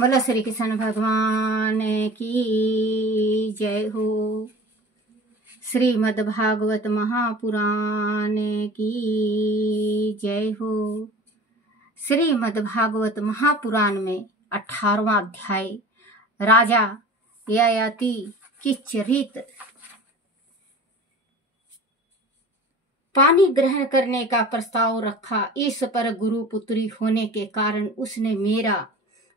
बोलो श्री कृष्ण भगवान की जय हो। श्रीमद् भागवत महापुराण की जय हो। श्रीमद् भागवत महापुराण में 18वां अध्याय राजा ययाति की चरित। पानी ग्रहण करने का प्रस्ताव रखा। इस पर गुरु पुत्री होने के कारण उसने मेरा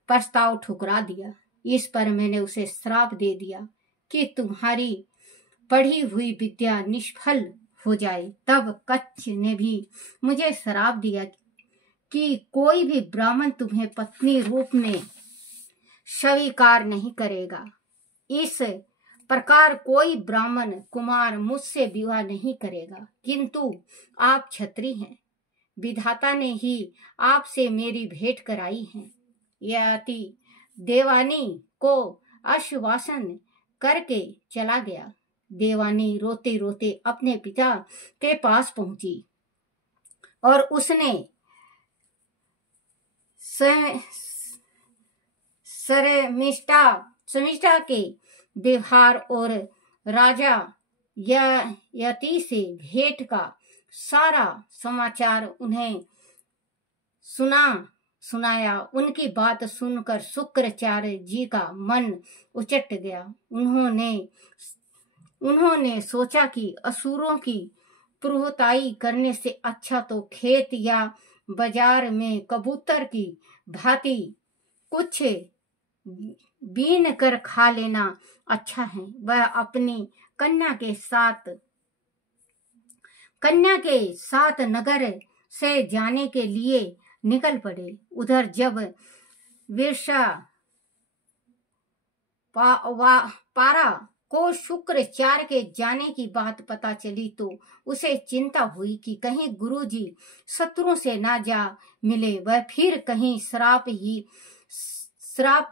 प्रस्ताव ठुकरा दिया। इस पर मैंने उसे श्राप दे दिया कि तुम्हारी पढ़ी हुई विद्या निष्फल हो जाए। तब कच्छ ने भी मुझे श्राप दिया कि कोई भी ब्राह्मण तुम्हें पत्नी रूप में स्वीकार नहीं करेगा। इस प्रकार कोई ब्राह्मण कुमार मुझसे विवाह नहीं करेगा। किंतु आप क्षत्रिय हैं, विधाता ने ही आपसे मेरी भेंट कराई है। ययाति देवानी को आश्वासन करके चला गया। देवानी रोते रोते अपने पिता के पास पहुंची और उसने शर्मिष्ठा के व्यवहार और राजा ययाति से भेंट का सारा समाचार उन्हें सुनाया। उनकी बात सुनकर शुक्राचार्य जी का मन उचट गया। उन्होंने सोचा कि असुरों की पुरोहिताई करने से अच्छा तो खेत या बाजार में कबूतर की भांति कुछ बीन कर खा लेना अच्छा है। वह अपनी कन्या के साथ नगर से जाने के लिए निकल पड़े। उधर जब विरसा पारा को शुक्राचार्य के जाने की बात पता चली तो उसे चिंता हुई कि कहीं गुरुजी शत्रुओं से ना जा मिले, वह फिर कहीं श्राप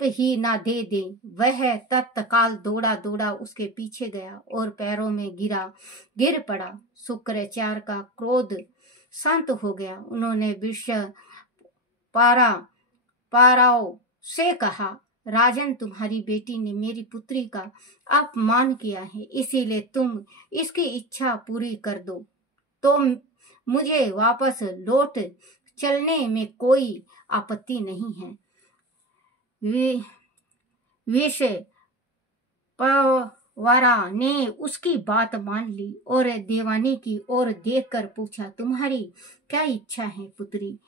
ही ना दे दे। वह तत्काल दौड़ा उसके पीछे गया और पैरों में गिर पड़ा। शुक्राचार्य का क्रोध शांत हो गया। उन्होंने विरसा पाराओ से कहा, राजन, तुम्हारी बेटी ने मेरी पुत्री का अपमान किया है, इसीलिए तुम इसकी इच्छा पूरी कर दो तो मुझे वापस लौट चलने में कोई आपत्ति नहीं है। विषपवरा ने उसकी बात मान ली और देवानी की ओर देखकर पूछा, तुम्हारी क्या इच्छा है पुत्री?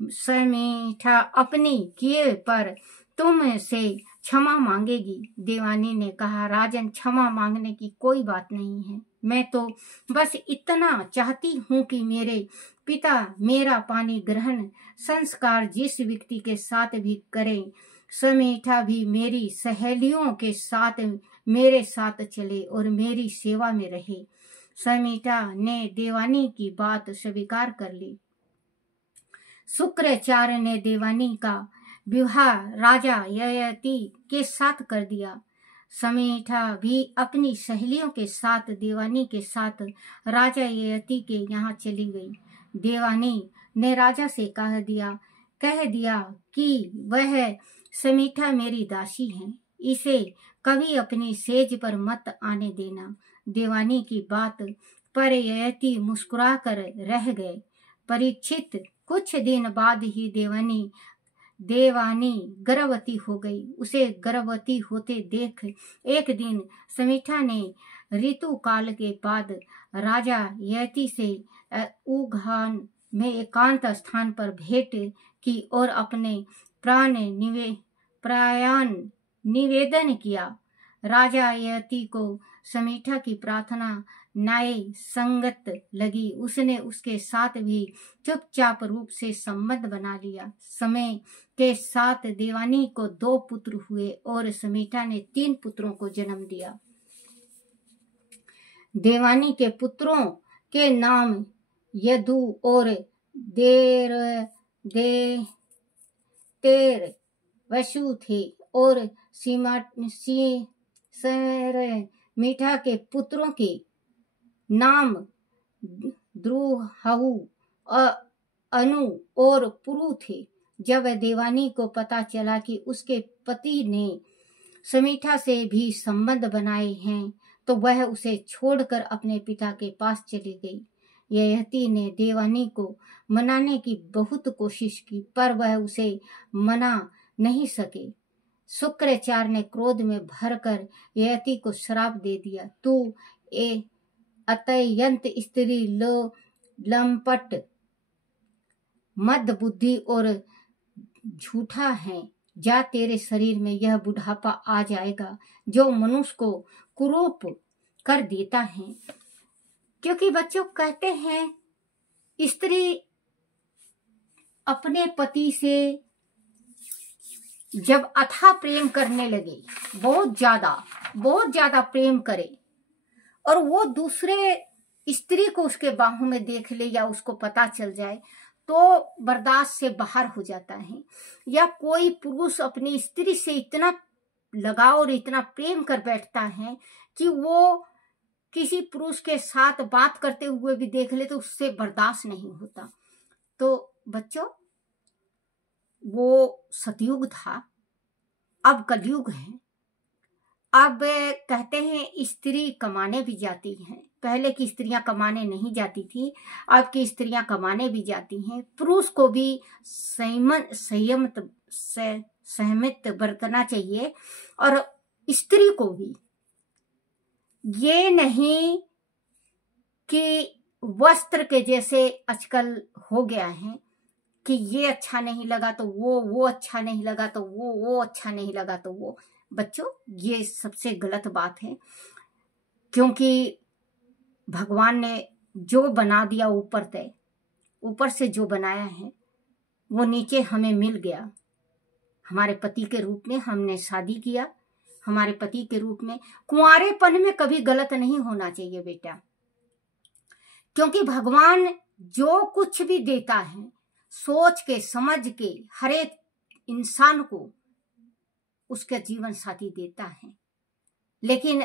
शर्मिष्ठा अपनी किए पर तुमसे क्षमा मांगेगी। देवानी ने कहा, राजन, क्षमा मांगने की कोई बात नहीं है। मैं तो बस इतना चाहती हूँ कि मेरे पिता मेरा पानी ग्रहण संस्कार जिस व्यक्ति के साथ भी करें, शर्मिष्ठा भी मेरी सहेलियों के साथ मेरे साथ चले और मेरी सेवा में रहे। शर्मिष्ठा ने देवानी की बात स्वीकार कर ली। शुक्राचार्य ने देवानी का विवाह राजा ययाति के साथ कर दिया। शर्मिष्ठा भी अपनी सहेलियों के साथ देवानी के साथ राजा ययाति के यहाँ चली गई। देवानी ने राजा से कह दिया कि वह शर्मिष्ठा मेरी दासी है, इसे कभी अपनी सेज पर मत आने देना। देवानी की बात पर ययाति मुस्कुरा कर रह गए। परीक्षित कुछ दिन बाद ही देवानी गर्भवती हो गई। उसे गर्भवती होते देख एक दिन शर्मिष्ठा ने ऋतु काल के बाद राजा ययाति से उद्यान में एकांत स्थान पर भेंट की और अपने प्राण निवेदन किया। राजा ययाति को शर्मिष्ठा की प्रार्थना न्याय संगत लगी। उसने उसके साथ भी चुपचाप रूप से संबंध बना लिया। समय के साथ देवानी को 2 पुत्र हुए और शर्मिष्ठा ने 3 पुत्रों को जन्म दिया। देवानी के पुत्रों के नाम यदु और वसु थे और शर्मिष्ठा के पुत्रों के नाम द्रुहु, अनु और पुरु थे। जब देवानी को पता चला कि उसके पति ने समीठा से भी संबंध बनाए हैं तो वह उसे छोड़कर अपने पिता के पास चली गई। ययाति ने देवानी को मनाने की बहुत कोशिश की पर वह उसे मना नहीं सके। शुक्राचार्य ने क्रोध में भरकर ययाति को श्राप दे दिया, तू ए अत्यंत स्त्री लंपट मद बुद्धि और झूठा है, जा तेरे शरीर में यह बुढ़ापा आ जाएगा जो मनुष्य को कुरूप कर देता है। क्योंकि बच्चों कहते हैं स्त्री अपने पति से जब अथाह प्रेम करने लगे, बहुत ज्यादा प्रेम करे और वो दूसरे स्त्री को उसके बाहों में देख ले या उसको पता चल जाए तो बर्दाश्त से बाहर हो जाता है। या कोई पुरुष अपनी स्त्री से इतना लगाव और इतना प्रेम कर बैठता है कि वो किसी पुरुष के साथ बात करते हुए भी देख ले तो उससे बर्दाश्त नहीं होता। तो बच्चों वो सतयुग था, अब कलयुग है। अब कहते हैं स्त्री कमाने भी जाती हैं, पहले की स्त्रियां कमाने नहीं जाती थी, अब की स्त्रियां कमाने भी जाती हैं। पुरुष को भी सहमत बरतना चाहिए और स्त्री को भी। ये नहीं कि वस्त्र के जैसे आजकल हो गया है कि ये अच्छा नहीं लगा तो वो अच्छा नहीं लगा तो वो अच्छा नहीं लगा तो वो। बच्चों ये सबसे गलत बात है, क्योंकि भगवान ने जो बना दिया ऊपर से जो बनाया है वो नीचे हमें मिल गया। हमारे पति के रूप में हमने शादी किया, हमारे पति के रूप में। कुंवारेपन में कभी गलत नहीं होना चाहिए बेटा, क्योंकि भगवान जो कुछ भी देता है सोच के समझ के हर एक इंसान को उसका जीवन साथी देता है। लेकिन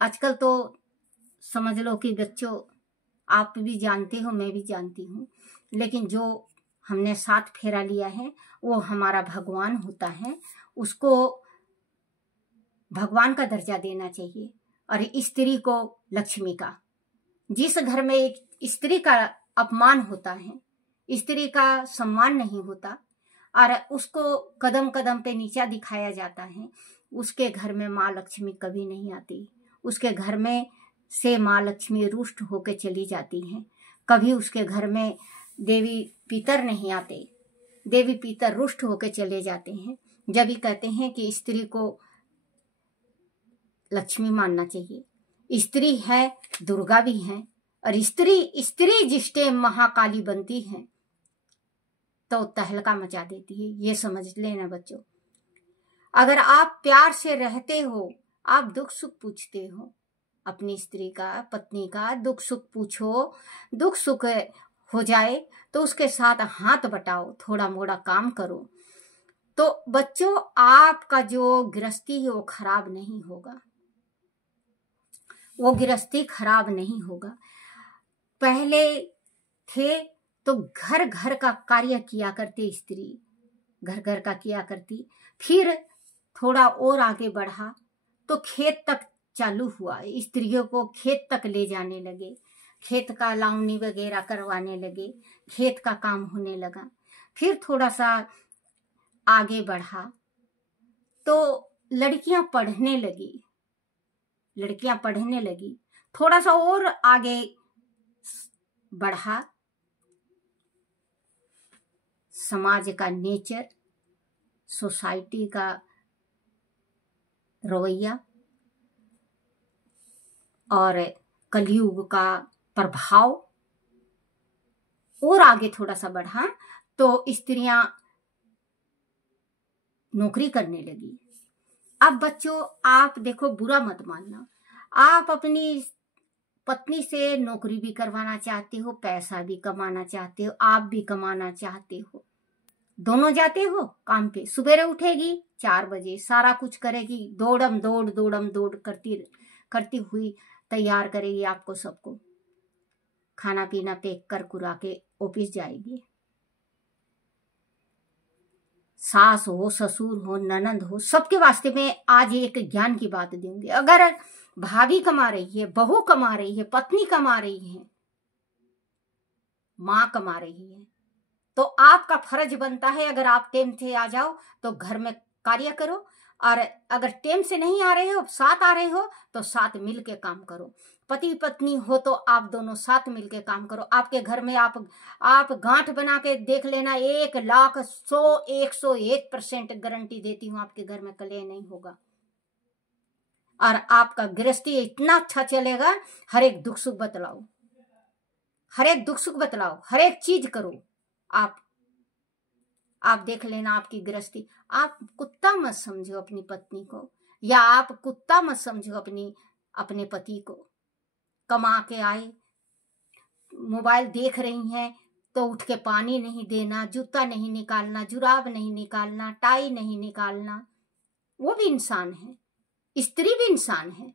आजकल तो समझ लो कि बच्चों आप भी जानते हो, मैं भी जानती हूँ, लेकिन जो हमने साथ फेरा लिया है वो हमारा भगवान होता है, उसको भगवान का दर्जा देना चाहिए। और स्त्री को लक्ष्मी का, जिस घर में एक स्त्री का अपमान होता है, स्त्री का सम्मान नहीं होता और उसको कदम कदम पे नीचा दिखाया जाता है, उसके घर में माँ लक्ष्मी कभी नहीं आती। उसके घर में से माँ लक्ष्मी रुष्ट होकर चली जाती हैं। कभी उसके घर में देवी पितर नहीं आते, देवी पितर रुष्ट होकर चले जाते हैं। जब भी कहते हैं कि स्त्री को लक्ष्मी मानना चाहिए। स्त्री है दुर्गा भी है, और स्त्री जिस टाइम महाकाली बनती है तो तहलका मचा देती है। ये समझ लेना बच्चों। अगर आप प्यार से रहते हो, आप दुख सुख पूछते हो अपनी स्त्री का, पत्नी का दुख सुख पूछो, दुख सुख हो जाए तो उसके साथ हाथ बटाओ, थोड़ा मोड़ा काम करो, तो बच्चों आपका जो गृहस्थी है वो खराब नहीं होगा, वो गृहस्थी खराब नहीं होगा। पहले थे तो घर घर का कार्य किया करती स्त्री, घर घर का किया करती, फिर थोड़ा और आगे बढ़ा तो खेत तक चालू हुआ, स्त्रियों को खेत तक ले जाने लगे, खेत का लावनी वगैरह करवाने लगे, खेत का काम होने लगा। फिर थोड़ा सा आगे बढ़ा तो लड़कियां पढ़ने लगी, थोड़ा सा और आगे बढ़ा, समाज का नेचर, सोसाइटी का रवैया और कलयुग का प्रभाव और आगे थोड़ा सा बढ़ा तो स्त्रियां नौकरी करने लगी। अब बच्चों आप देखो, बुरा मत मानना, आप अपनी पत्नी से नौकरी भी करवाना चाहते हो, पैसा भी कमाना चाहते हो, आप भी कमाना चाहते हो, दोनों जाते हो काम पे। सुबह उठेगी 4 बजे, सारा कुछ करेगी, दौड़म दौड़ करती हुई तैयार करेगी आपको सबको, खाना पीना पैक कर कुरा के ऑफिस जाएगी। सास हो, ससुर हो, ननंद हो, सबके वास्ते में आज एक ज्ञान की बात दूंगी। अगर भाभी कमा रही है, बहू कमा रही है, पत्नी कमा रही है, माँ कमा रही है, तो आपका फर्ज बनता है, अगर आप टेम से आ जाओ तो घर में कार्य करो, और अगर टेम से नहीं आ रहे हो, साथ आ रहे हो, तो साथ मिल के काम करो। पति पत्नी हो तो आप दोनों साथ मिलके काम करो। आपके घर में आप गांठ बना के देख लेना, 1,101% गारंटी देती हूँ, आपके घर में कलह नहीं होगा और आपका गृहस्थी इतना अच्छा चलेगा। हर एक दुख सुख बतलाओ, हर एक दुख सुख बतलाओ, हर एक चीज करो। आप देख लेना आपकी गृहस्थी। आप कुत्ता मत समझो अपनी पत्नी को, या आप कुत्ता मत समझो अपने पति को। कमा के आए, मोबाइल देख रही हैं तो उठ के पानी नहीं देना, जूता नहीं निकालना, जुराब नहीं निकालना, टाई नहीं निकालना। वो भी इंसान है, स्त्री भी इंसान है,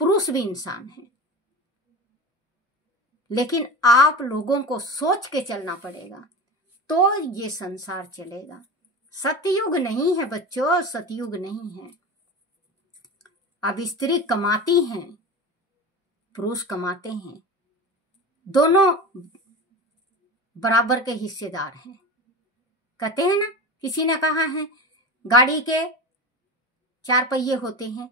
पुरुष भी इंसान है, लेकिन आप लोगों को सोच के चलना पड़ेगा तो ये संसार चलेगा। सतयुग नहीं है बच्चों, सतयुग नहीं है। अब स्त्री कमाती हैं, पुरुष कमाते हैं, दोनों बराबर के हिस्सेदार हैं। कहते हैं ना, किसी ने कहा है गाड़ी के 4 पहिए होते हैं,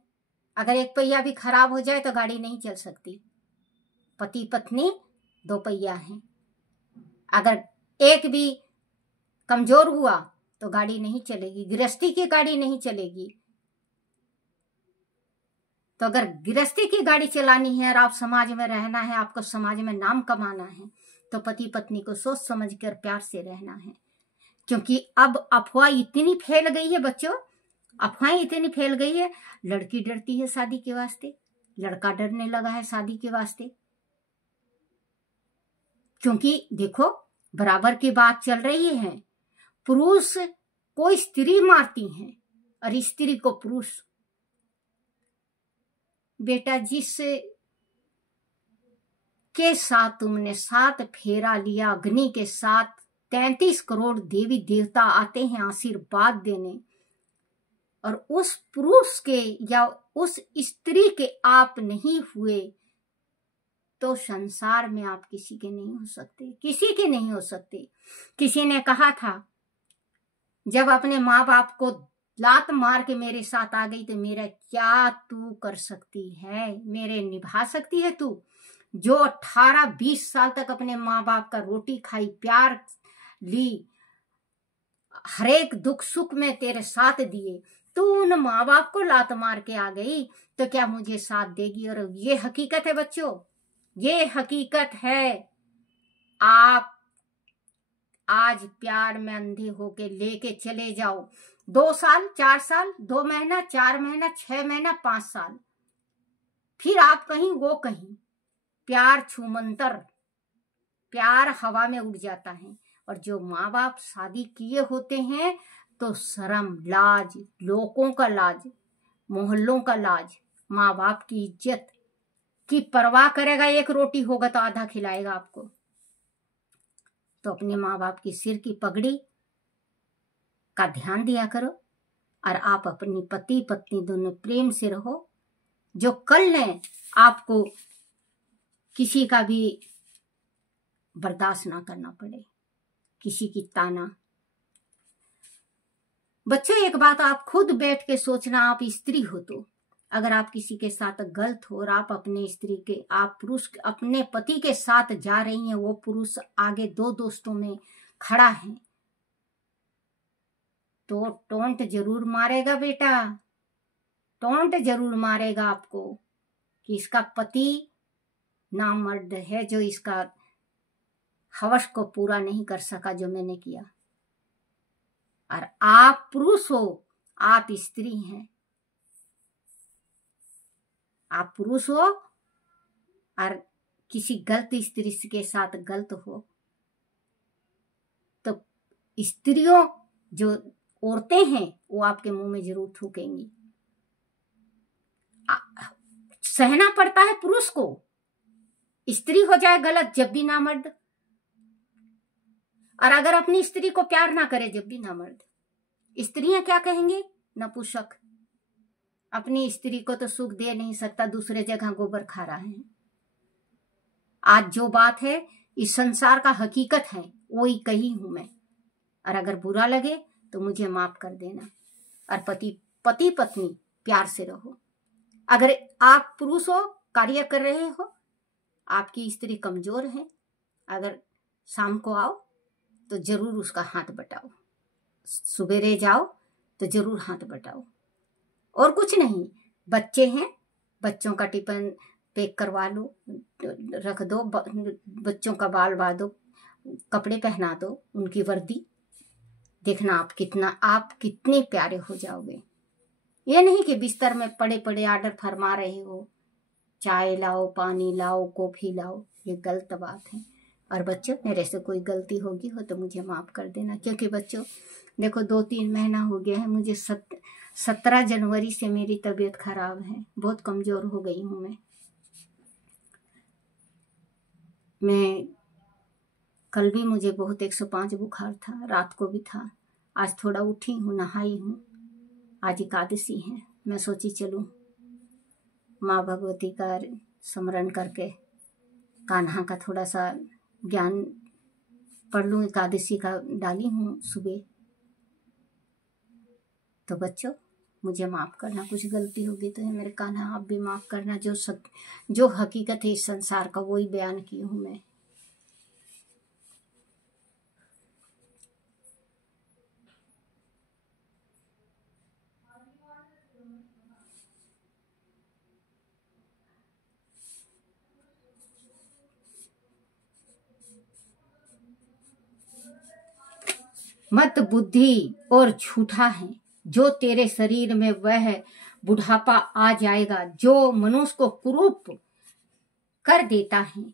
अगर एक पहिया भी खराब हो जाए तो गाड़ी नहीं चल सकती। पति पत्नी 2 पहिया हैं, अगर एक भी कमजोर हुआ तो गाड़ी नहीं चलेगी, गृहस्थी की गाड़ी नहीं चलेगी। तो अगर गृहस्थी की गाड़ी चलानी है और आप समाज में रहना है, आपको समाज में नाम कमाना है, तो पति पत्नी को सोच समझ कर प्यार से रहना है। क्योंकि अब अफवाह इतनी फैल गई है बच्चों, अफवाहें इतनी फैल गई है। लड़की डरती है शादी के वास्ते, लड़का डरने लगा है शादी के वास्ते। क्योंकि देखो बराबर की बात चल रही है, पुरुष को स्त्री मारती हैं और स्त्री को पुरुष। बेटा, जिस के साथ तुमने 7 फेरा लिया, अग्नि के साथ 33 करोड़ देवी देवता आते हैं आशीर्वाद देने, और उस पुरुष के या उस स्त्री के आप नहीं हुए तो संसार में आप किसी के नहीं हो सकते, किसी के नहीं हो सकते। किसी ने कहा था, जब अपने माँ बाप को लात मार के मेरे साथ आ गई तो मेरा क्या तू कर सकती है, मेरे निभा सकती है तू? जो 18-20 साल तक अपने माँ बाप का रोटी खाई, प्यार ली, हरेक दुख सुख में तेरे साथ दिए, तू उन माँ बाप को लात मार के आ गई तो क्या मुझे साथ देगी? और ये हकीकत है बच्चों, ये हकीकत है। आप आज प्यार में अंधे होके लेके चले जाओ, 2 साल, 4 साल, 2 महीना, 4 महीना, 6 महीना, 5 साल, फिर आप कहीं वो कहीं। प्यार छूमंतर, प्यार हवा में उड़ जाता है। और जो माँ बाप शादी किए होते हैं तो शर्म, लाज, लोगों का लाज, मोहल्लों का लाज, माँ बाप की इज्जत की परवाह करेगा। एक रोटी होगा तो आधा खिलाएगा आपको। तो अपने माँ बाप की सिर की पगड़ी का ध्यान दिया करो, और आप अपनी पति पत्नी दोनों प्रेम से रहो, जो कल ने आपको किसी का भी बर्दाश्त ना करना पड़े, किसी की ताना। बच्चों, एक बात आप खुद बैठ के सोचना, आप स्त्री हो तो अगर आप किसी के साथ गलत हो और आप अपने स्त्री के, आप पुरुष अपने पति के साथ जा रही हैं, वो पुरुष आगे 2 दोस्तों में खड़ा है, तो टोंट जरूर मारेगा बेटा, टोंट जरूर मारेगा आपको कि इसका पति नामर्द है, जो इसका हवस को पूरा नहीं कर सका जो मैंने किया। और आप पुरुष हो, आप स्त्री हैं, आप पुरुष हो और किसी गलत स्त्री के साथ गलत हो तो स्त्रियों, जो औरतें हैं, वो आपके मुंह में जरूर थूकेंगी। सहना पड़ता है पुरुष को, स्त्री हो जाए गलत जब भी नामर्द, और अगर अपनी स्त्री को प्यार ना करे जब भी नामर्द। स्त्रियां क्या कहेंगे? नपुंसक, अपनी स्त्री को तो सुख दे नहीं सकता, दूसरे जगह गोबर खा रहा है। आज जो बात है इस संसार का हकीकत है वही कही हूं मैं, और अगर बुरा लगे तो मुझे माफ कर देना। और पति पत्नी प्यार से रहो। अगर आप पुरुष हो, कार्य कर रहे हो, आपकी स्त्री कमजोर है, अगर शाम को आओ तो जरूर उसका हाथ बटाओ, सुबेरे जाओ तो जरूर हाथ बटाओ। और कुछ नहीं, बच्चे हैं, बच्चों का टिफिन पैक करवा लो, रख दो, बच्चों का बाल बांधो, कपड़े पहना दो, उनकी वर्दी, देखना आप कितने प्यारे हो जाओगे। ये नहीं कि बिस्तर में पड़े पड़े आर्डर फरमा रहे हो, चाय लाओ, पानी लाओ, कॉफी लाओ, ये गलत बात है। और बच्चों, मेरे से कोई गलती होगी हो तो मुझे माफ कर देना, क्योंकि बच्चों देखो 2-3 महीना हो गया है मुझे, 17 जनवरी से मेरी तबीयत खराब है, बहुत कमजोर हो गई हूँ मैं कल भी मुझे बहुत 105 बुखार था, रात को भी था। आज थोड़ा उठी हूँ, नहाई हूँ, आज एकादशी है, मैं सोची चलूँ माँ भगवती का स्मरण करके कान्हा का थोड़ा सा ज्ञान पढ़ लूँ, एकादशी का डाली हूँ सुबह। तो बच्चों मुझे माफ करना, कुछ गलती होगी तो है मेरे कान्हा, आप भी माफ करना। जो हकीकत है इस संसार का वही बयान की हूँ मैं। मत बुद्धि और झूठा है जो तेरे शरीर में वह बुढ़ापा आ जाएगा जो मनुष्य को कुरूप कर देता है।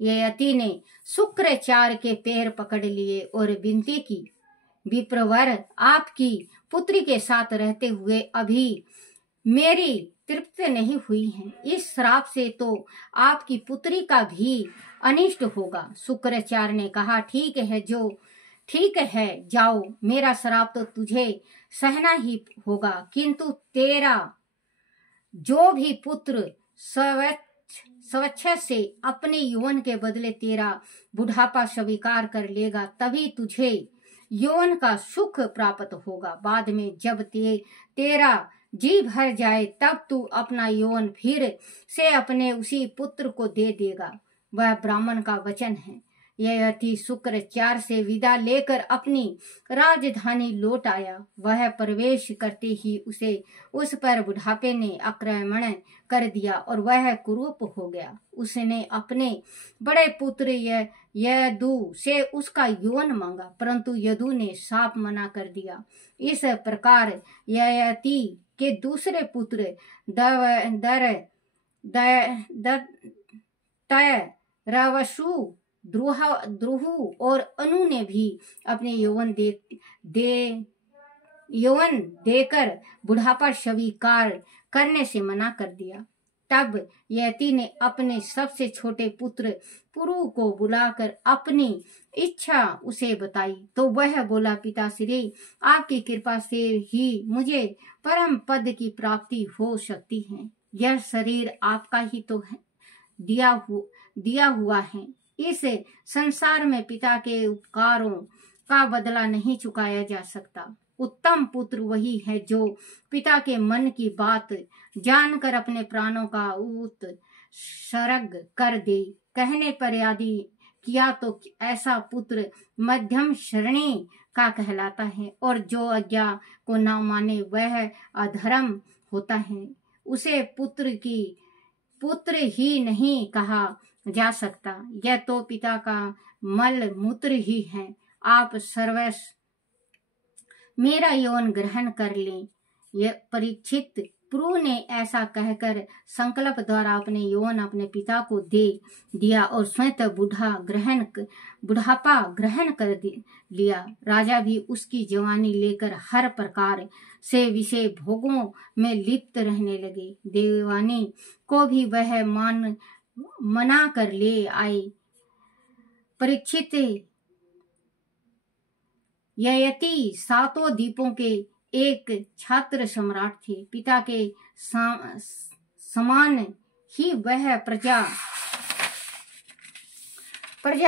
ययाति ने शुक्राचार्य के पैर पकड़ लिए और विनती की, विप्रवर, आपकी पुत्री के साथ रहते हुए अभी मेरी तृप्ति नहीं हुई है, इस श्राप से तो आपकी पुत्री का भी अनिष्ट होगा। शुक्राचार्य ने कहा, ठीक है जाओ, मेरा श्राप तो तुझे सहना ही होगा, किंतु तेरा जो भी पुत्र स्वेच्छा से अपने यौवन के बदले तेरा बुढ़ापा स्वीकार कर लेगा, तभी तुझे यौवन का सुख प्राप्त होगा। बाद में जब तेरा जी भर जाए तब तू अपना यौवन फिर से अपने उसी पुत्र को दे देगा। वह ब्राह्मण का वचन है। ययाति शुक्राचार्य से विदा लेकर अपनी राजधानी लौट आया। वह प्रवेश करते ही उसे उस पर बुढ़ापे ने आक्रमण कर दिया और वह कुरूप हो गया। उसने अपने बड़े पुत्र यदु से उसका यौवन मांगा, परंतु यदु ने साफ मना कर दिया। इस प्रकार ययाति के दूसरे पुत्र रवसु, द्रुहु और अनु ने भी अपने यौवन देकर बुढ़ापा स्वीकार करने से मना कर दिया। तब यति ने अपने सबसे छोटे पुत्र पुरु को बुलाकर अपनी इच्छा उसे बताई, तो वह बोला, पिताश्री, आपकी कृपा से ही मुझे परम पद की प्राप्ति हो सकती है। यह शरीर आपका ही तो है, दिया हुआ है। इस संसार में पिता के उपकारों का बदला नहीं चुकाया जा सकता। उत्तम पुत्र वही है जो पिता के मन की बात जानकर अपने प्राणों का उत्सर्ग कर दे। कहने पर यदि किया तो ऐसा पुत्र मध्यम श्रेणी का कहलाता है, और जो आज्ञा को न माने वह अधर्म होता है। उसे पुत्र ही नहीं कहा जा सकता, यह तो पिता का मल मूत्र ही है। आप सर्वस्व मेरा यौवन ग्रहण कर लें। यह परीक्षित पुरु ने ऐसा कहकर संकल्प द्वारा अपने यौवन अपने पिता को दे दिया और स्वयं बुढ़ापा ग्रहण कर लिया। राजा भी उसकी जवानी लेकर हर प्रकार से विषय भोगों में लिप्त रहने लगे। देवानी को भी वह मना कर ले आए। परीक्षित ययति सातों द्वीपों के एक छात्र सम्राट थे। पिता के समान ही वह प्रजा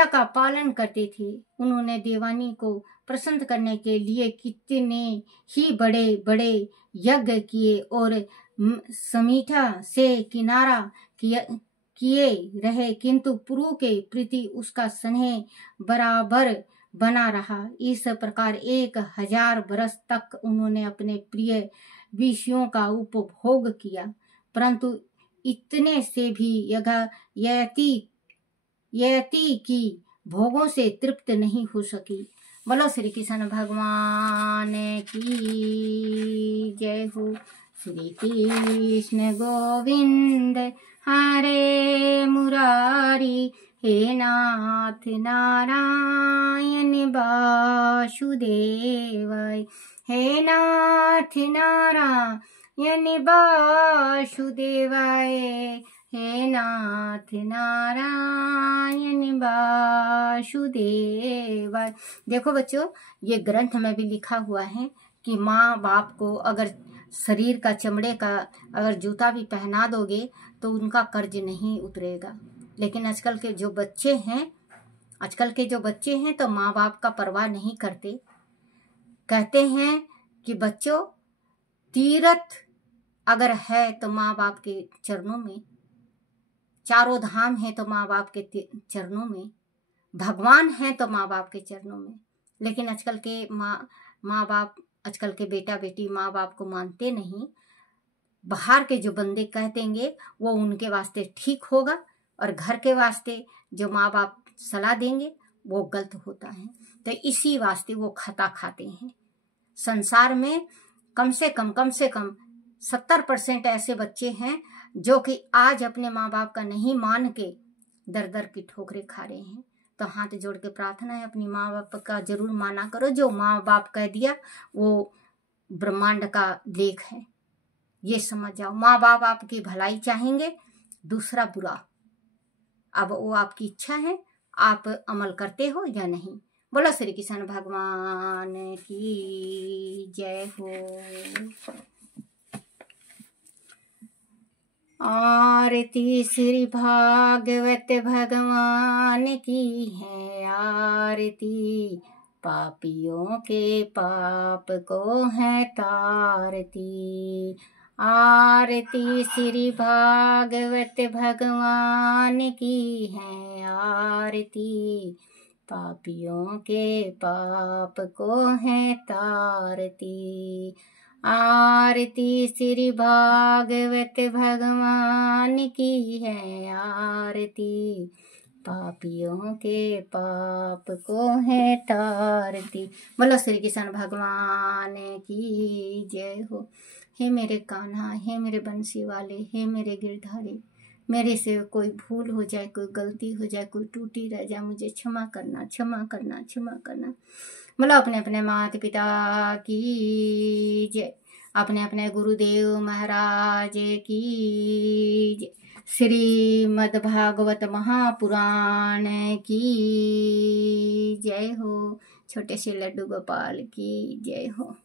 का पालन करते थे। उन्होंने देवानी को प्रसन्न करने के लिए कितने ही बड़े बड़े यज्ञ किए और समीठा से किनारा किए रहे, किंतु पुरु के प्रति उसका स्नेह बराबर बना रहा। इस प्रकार 1000 वर्ष तक उन्होंने अपने प्रिय विषयों का उपभोग किया, परंतु इतने से भी यति की भोगों से तृप्त नहीं हो सकी। बोलो श्री कृष्ण भगवान की जय हो। श्री कृष्ण गोविंद हरे मुरारी, हे नाथ नारायण वासुदेवाय, हे नाथ नारायण वासुदेवाय, हे नाथ नारायण वासुदेवाय। देखो बच्चों, ये ग्रंथ में भी लिखा हुआ है कि माँ बाप को अगर शरीर का चमड़े का अगर जूता भी पहना दोगे तो उनका कर्ज नहीं उतरेगा। लेकिन आजकल के जो बच्चे हैं तो माँ बाप का परवाह नहीं करते। कहते हैं कि बच्चों, तीर्थ अगर है तो माँ बाप के चरणों में, चारों धाम है तो माँ बाप के चरणों में, भगवान है तो माँ बाप के चरणों में। लेकिन आजकल के माँ बाप, आजकल के बेटा बेटी माँ बाप को मानते नहीं। बाहर के जो बंदे कह देंगे वो उनके वास्ते ठीक होगा, और घर के वास्ते जो माँ बाप सलाह देंगे वो गलत होता है। तो इसी वास्ते वो खता खाते हैं। संसार में कम से कम 70% ऐसे बच्चे हैं जो कि आज अपने माँ बाप का नहीं मान के दर दर की ठोकरें खा रहे हैं। तो हाथ जोड़ के प्रार्थना है, अपनी माँ बाप का जरूर माना करो। जो माँ बाप कह दिया वो ब्रह्मांड का लेख है, ये समझ जाओ। माँ बाप आपकी भलाई चाहेंगे, दूसरा बुरा। अब वो आपकी इच्छा है, आप अमल करते हो या नहीं। बोलो श्री कृष्ण भगवान की जय हो। आरती श्री भागवत भगवान की है, आरती पापियों के पाप को है तारती। आरती श्री भागवत भगवान की है, आरती पापियों के पाप को है तारती। आरती श्री भागवत भगवान की है, आरती पापियों के पाप को है तारती। बोलो श्री कृष्ण भगवान की जय हो। हे मेरे कान्हा, हे मेरे बंसी वाले, हे मेरे गिरधारी, मेरे से कोई भूल हो जाए, कोई गलती हो जाए, कोई टूटी रह जाए, मुझे क्षमा करना, क्षमा करना, क्षमा करना। बोलो अपने अपने माता पिता की जय, अपने अपने गुरुदेव महाराज की जय, श्रीमद्भागवत महापुराण की जय हो। छोटे से लड्डू गोपाल की जय हो।